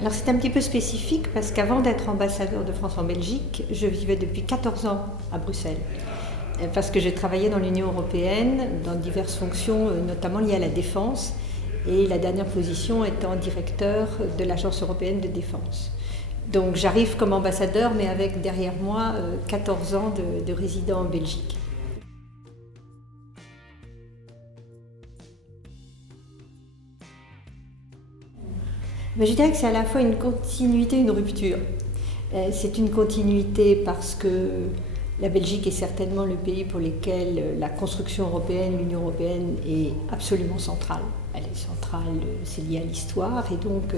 Alors c'est un petit peu spécifique parce qu'avant d'être ambassadeur de France en Belgique, je vivais depuis 14 ans à Bruxelles. Parce que j'ai travaillé dans l'Union européenne dans diverses fonctions, notamment liées à la défense, et la dernière position étant directeur de l'Agence européenne de défense. Donc j'arrive comme ambassadeur, mais avec derrière moi 14 ans de résident en Belgique. Mais je dirais que c'est à la fois une continuité et une rupture. C'est une continuité parce que la Belgique est certainement le pays pour lequel la construction européenne, l'Union européenne est absolument centrale. Elle est centrale, c'est lié à l'histoire et donc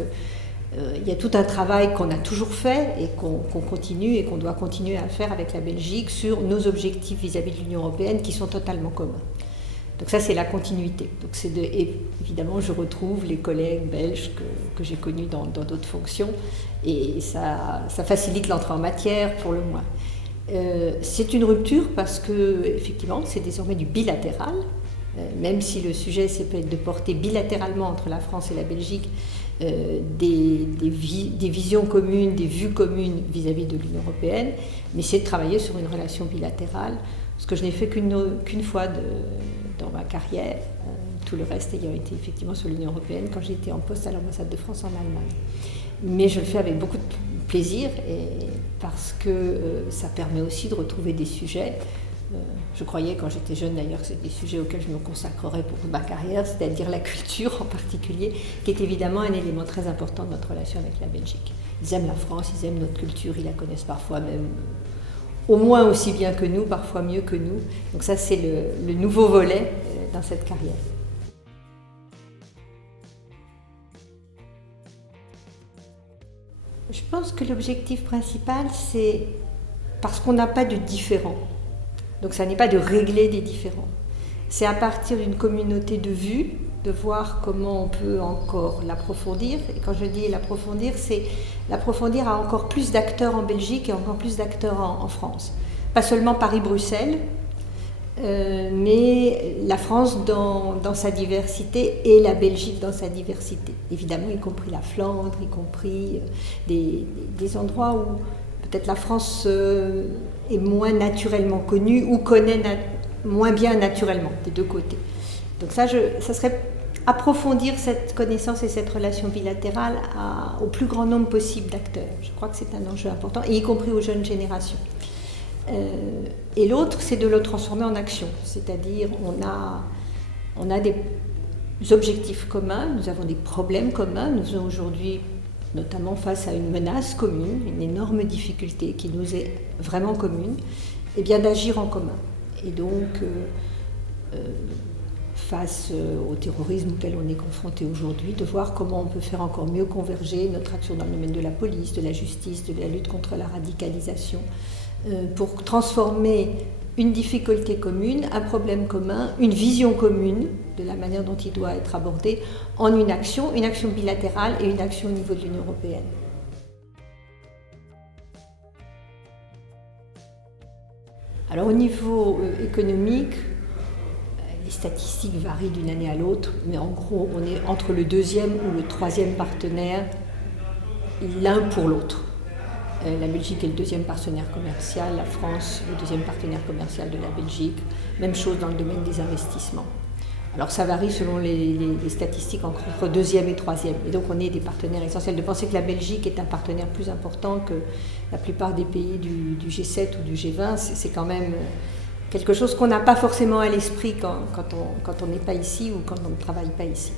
il y a tout un travail qu'on a toujours fait et qu'on continue et qu'on doit continuer à faire avec la Belgique sur nos objectifs vis-à-vis de l'Union européenne qui sont totalement communs. Donc ça, c'est la continuité. Donc et évidemment, je retrouve les collègues belges que j'ai connus dans d'autres fonctions et ça facilite l'entrée en matière pour le moins. C'est une rupture parce que, effectivement, c'est désormais du bilatéral, même si le sujet c'est peut-être de porter bilatéralement entre la France et la Belgique des visions communes, des vues communes vis-à-vis de l'Union européenne, mais c'est de travailler sur une relation bilatérale, ce que je n'ai fait qu'une fois dans ma carrière, tout le reste ayant été effectivement sur l'Union européenne quand j'étais en poste à l'ambassade de France en Allemagne. Mais je le fais avec beaucoup de plaisir et parce que ça permet aussi de retrouver des sujets. Je croyais quand j'étais jeune d'ailleurs que c'était des sujets auxquels je me consacrerais pour ma carrière, c'est-à-dire la culture en particulier, qui est évidemment un élément très important de notre relation avec la Belgique. Ils aiment la France, ils aiment notre culture, ils la connaissent parfois même au moins aussi bien que nous, parfois mieux que nous. Donc ça c'est le nouveau volet dans cette carrière. Je pense que l'objectif principal, c'est parce qu'on n'a pas de différends. Donc ça n'est pas de régler des différends. C'est à partir d'une communauté de vues, de voir comment on peut encore l'approfondir. Et quand je dis l'approfondir, c'est l'approfondir à encore plus d'acteurs en Belgique et encore plus d'acteurs en France. Pas seulement Paris-Bruxelles, mais la France dans sa diversité et la Belgique dans sa diversité. Évidemment, y compris la Flandre, y compris des endroits où peut-être la France est moins naturellement connue ou connaît moins bien naturellement, des deux côtés. Donc ça serait approfondir cette connaissance et cette relation bilatérale au plus grand nombre possible d'acteurs. Je crois que c'est un enjeu important, et y compris aux jeunes générations. Et l'autre, c'est de le transformer en action, c'est-à-dire on a des objectifs communs, nous avons des problèmes communs, nous sommes aujourd'hui notamment face à une menace commune, une énorme difficulté qui nous est vraiment commune, et bien d'agir en commun. Et donc, face au terrorisme auquel on est confronté aujourd'hui, de voir comment on peut faire encore mieux converger notre action dans le domaine de la police, de la justice, de la lutte contre la radicalisation, pour transformer une difficulté commune, un problème commun, une vision commune de la manière dont il doit être abordé en une action bilatérale et une action au niveau de l'Union européenne. Alors au niveau économique, les statistiques varient d'une année à l'autre, mais en gros on est entre le deuxième ou le troisième partenaire, l'un pour l'autre. La Belgique est le deuxième partenaire commercial, la France le deuxième partenaire commercial de la Belgique. Même chose dans le domaine des investissements. Alors ça varie selon les statistiques entre deuxième et troisième. Et donc on est des partenaires essentiels. De penser que la Belgique est un partenaire plus important que la plupart des pays du G7 ou du G20, c'est quand même quelque chose qu'on n'a pas forcément à l'esprit quand on n'est pas ici ou quand on ne travaille pas ici.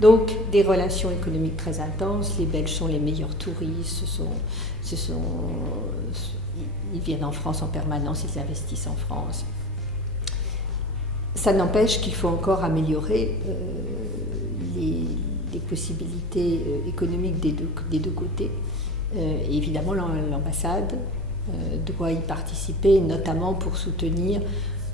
Donc des relations économiques très intenses, les Belges sont les meilleurs touristes, ils viennent en France en permanence, ils investissent en France. Ça n'empêche qu'il faut encore améliorer les possibilités économiques des deux côtés. Et évidemment, l'ambassade doit y participer, notamment pour soutenir.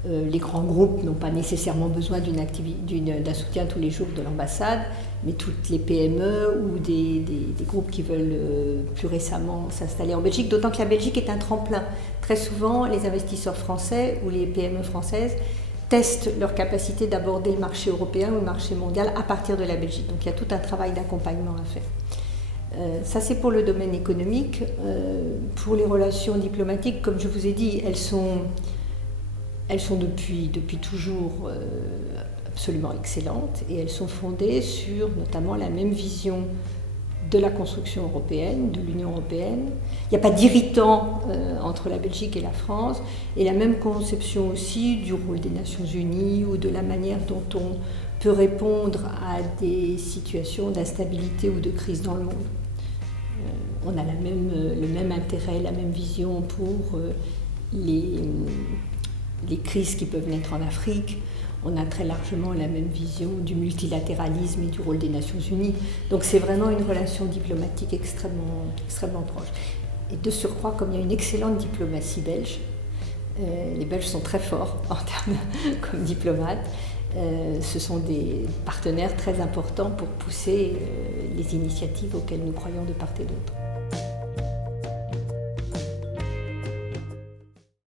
Les grands groupes n'ont pas nécessairement besoin d'un soutien tous les jours de l'ambassade, mais toutes les PME ou des groupes qui veulent plus récemment s'installer en Belgique, d'autant que la Belgique est un tremplin. Très souvent, les investisseurs français ou les PME françaises testent leur capacité d'aborder le marché européen ou le marché mondial à partir de la Belgique. Donc il y a tout un travail d'accompagnement à faire. Ça, c'est pour le domaine économique. Pour les relations diplomatiques, comme je vous ai dit, elles sont depuis toujours absolument excellentes et elles sont fondées sur notamment la même vision de la construction européenne, de l'Union européenne. Il n'y a pas d'irritant entre la Belgique et la France, et la même conception aussi du rôle des Nations Unies ou de la manière dont on peut répondre à des situations d'instabilité ou de crise dans le monde. On a le même intérêt, la même vision pour les crises qui peuvent naître en Afrique. On a très largement la même vision du multilatéralisme et du rôle des Nations Unies. Donc c'est vraiment une relation diplomatique extrêmement proche. Et de surcroît, comme il y a une excellente diplomatie belge, les Belges sont très forts en termes comme diplomates, ce sont des partenaires très importants pour pousser les initiatives auxquelles nous croyons de part et d'autre.